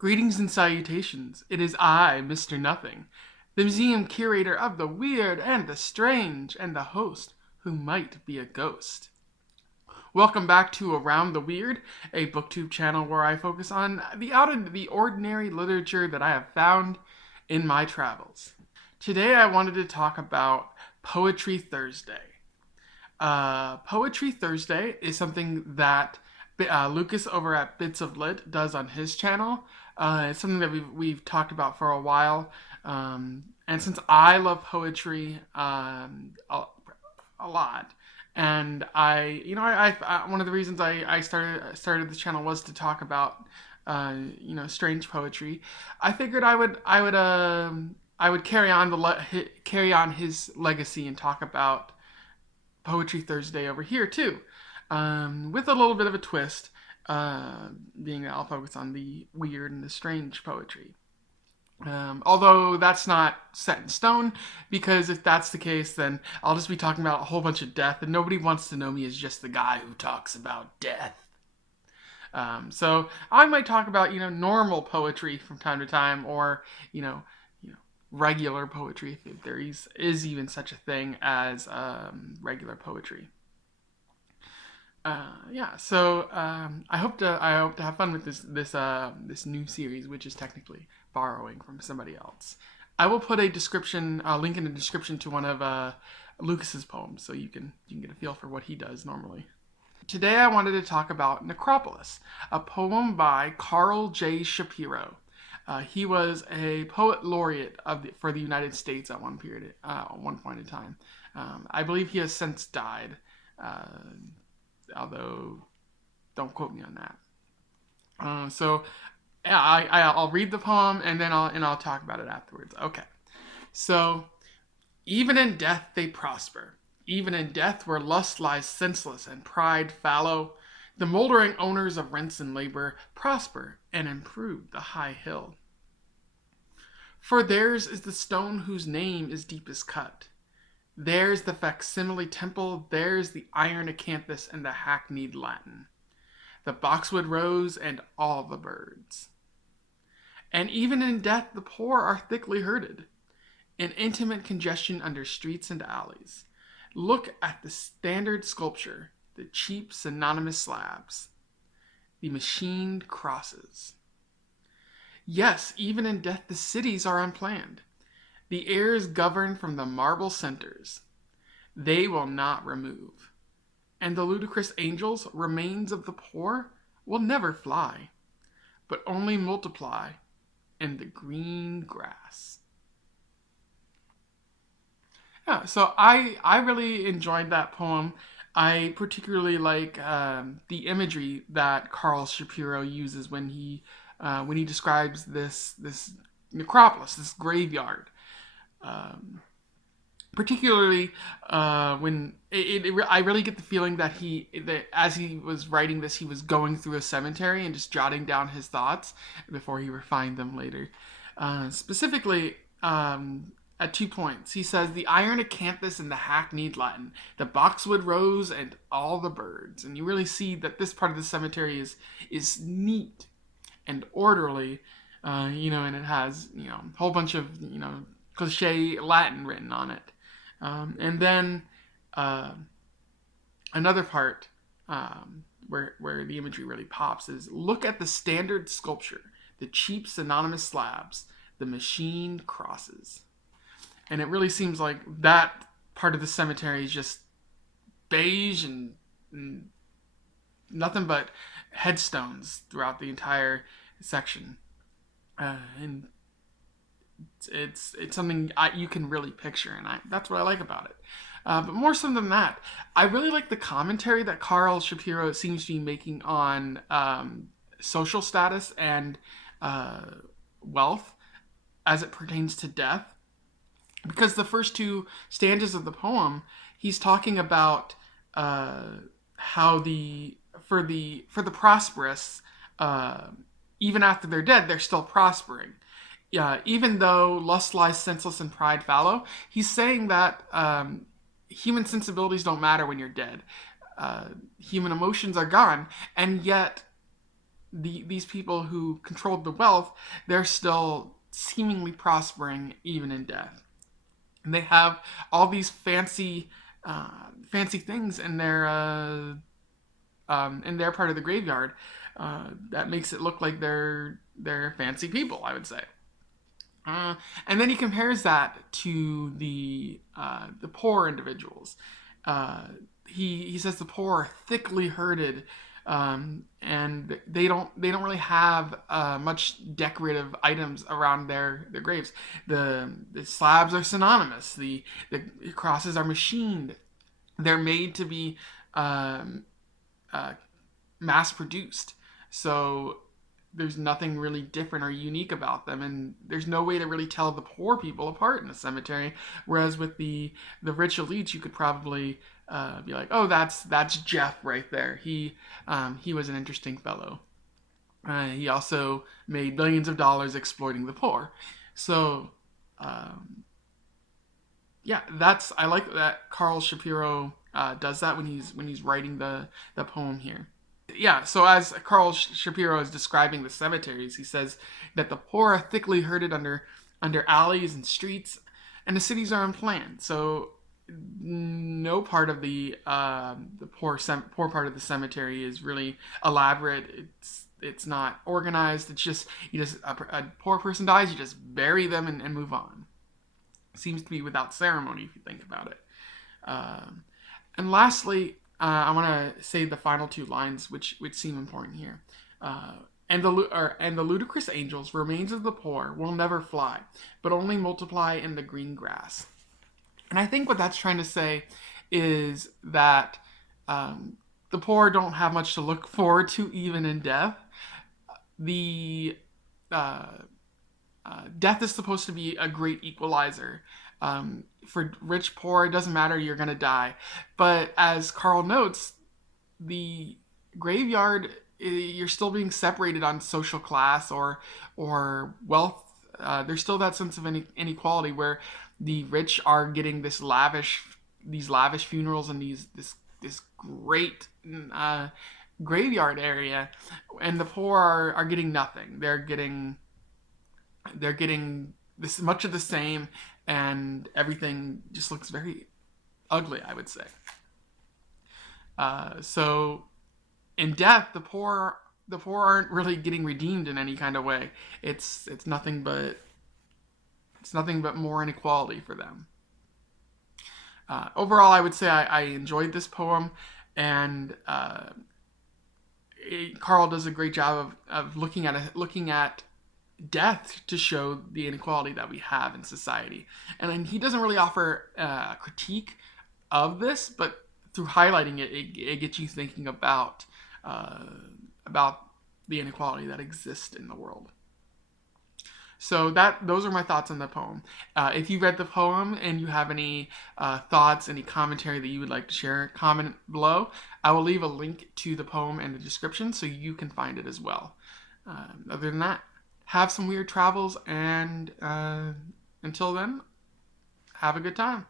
Greetings and salutations. It is I, Mr. Nothing, the museum curator of the weird and the strange, and the host who might be a ghost. Welcome back to Around the Weird, a booktube channel where I focus on the out of the ordinary literature that I have found in my travels. Today I wanted to talk about Poetry Thursday. Poetry Thursday is something that Lucas over at Bits of Lit does on his channel. It's something that we've talked about for a while, and since I love poetry a lot, and I one of the reasons I started this channel was to talk about strange poetry. I figured I would carry on his legacy and talk about Poetry Thursday over here too, with a little bit of a twist, being that I'll focus on the weird and the strange poetry. Although that's not set in stone, because if that's the case, then I'll just be talking about a whole bunch of death, and nobody wants to know me as just the guy who talks about death. So I might talk about normal poetry from time to time, or regular poetry, if there is even such a thing as regular poetry. So I hope to have fun with this new series, which is technically borrowing from somebody else. I will put a link in the description to one of Lucas's poems, so you can get a feel for what he does normally. Today I wanted to talk about Necropolis, a poem by Karl J. Shapiro. He was a poet laureate for the United States at one point in time. I believe he has since died, although don't quote me on that. I'll read the poem and then I'll talk about it afterwards. Okay. So, even in death they prosper. Even in death where lust lies senseless and pride fallow, the moldering owners of rents and labor prosper and improve the high hill. For theirs is the stone whose name is deepest cut. Theirs the facsimile temple, theirs the iron acanthus and the hackneyed Latin, the boxwood rose and all the birds. And even in death the poor are thickly herded, in intimate congestion under streets and alleys. Look at the standard sculpture, the cheap synonymous slabs, the machined crosses. Yes, even in death the cities are unplanned. The air is governed from the marble centers. They will not remove. And the ludicrous angels, remains of the poor, will never fly, but only multiply in the green grass. Yeah, so I really enjoyed that poem. I particularly like the imagery that Karl Shapiro uses when he describes this necropolis, this graveyard. Particularly when I really get the feeling that as he was writing this, he was going through a cemetery and just jotting down his thoughts before he refined them later. Specifically, at 2 points, he says the iron acanthus and the hackneyed Latin, the boxwood rose and all the birds, and you really see that this part of the cemetery is neat and orderly, and it has a whole bunch of cliche Latin written on it. And then another part where the imagery really pops is look at the standard sculpture, the cheap synonymous slabs, the machined crosses. And it really seems like that part of the cemetery is just beige and nothing but headstones throughout the entire section. And it's something you can really picture, and that's what I like about it. But more so than that, I really like the commentary that Karl Shapiro seems to be making on social status and wealth as it pertains to death. Because the first two stanzas of the poem, he's talking about how for the prosperous, even after they're dead, they're still prospering. Even though lust lies senseless and pride fallow, he's saying that human sensibilities don't matter when you're dead. Human emotions are gone, and yet these people who controlled the wealth, they're still seemingly prospering even in death. And they have all these fancy things in their part of the graveyard that makes it look like they're fancy people, I would say. And then he compares that to the poor individuals. Uh, he says the poor are thickly herded, and they don't really have much decorative items around their graves. The slabs are synonymous. The crosses are machined. They're made to be um, uh, mass produced. So there's nothing really different or unique about them, and there's no way to really tell the poor people apart in a cemetery. Whereas with the rich elites, you could probably be like, oh, that's Jeff right there. He was an interesting fellow. He also made billions of dollars exploiting the poor. So um, yeah, that's I like that Karl Shapiro does that when he's writing the poem here. Yeah, so as Karl Shapiro is describing the cemeteries, he says that the poor are thickly herded under alleys and streets, and the cities are unplanned. So no part of the poor part of the cemetery is really elaborate. It's not organized. It's just a poor person dies, you just bury them and move on. It seems to be without ceremony if you think about it. Um, and lastly, I want to say the final two lines, which seem important here. And the ludicrous angels, remains of the poor, will never fly, but only multiply in the green grass. And I think what that's trying to say is that the poor don't have much to look forward to even in death. The uh, Death is supposed to be a great equalizer. For rich, poor, it doesn't matter, you're going to die. But as Carl notes, the graveyard, you're still being separated on social class or wealth. There's still that sense of inequality where the rich are getting these lavish funerals and this great graveyard area, and the poor are getting nothing. They're getting this much of the same, and everything just looks very ugly, I would say. So in death, the poor aren't really getting redeemed in any kind of way. It's nothing but more inequality for them. Overall, I would say I enjoyed this poem, and Carl does a great job of looking at death to show the inequality that we have in society. And then he doesn't really offer a critique of this, but through highlighting it gets you thinking uh, about the inequality that exists in the world. So those are my thoughts on the poem. If you read the poem and you have any thoughts, any commentary that you would like to share, comment below. I will leave a link to the poem in the description so you can find it as well. Other than that, have some weird travels, and until then, have a good time.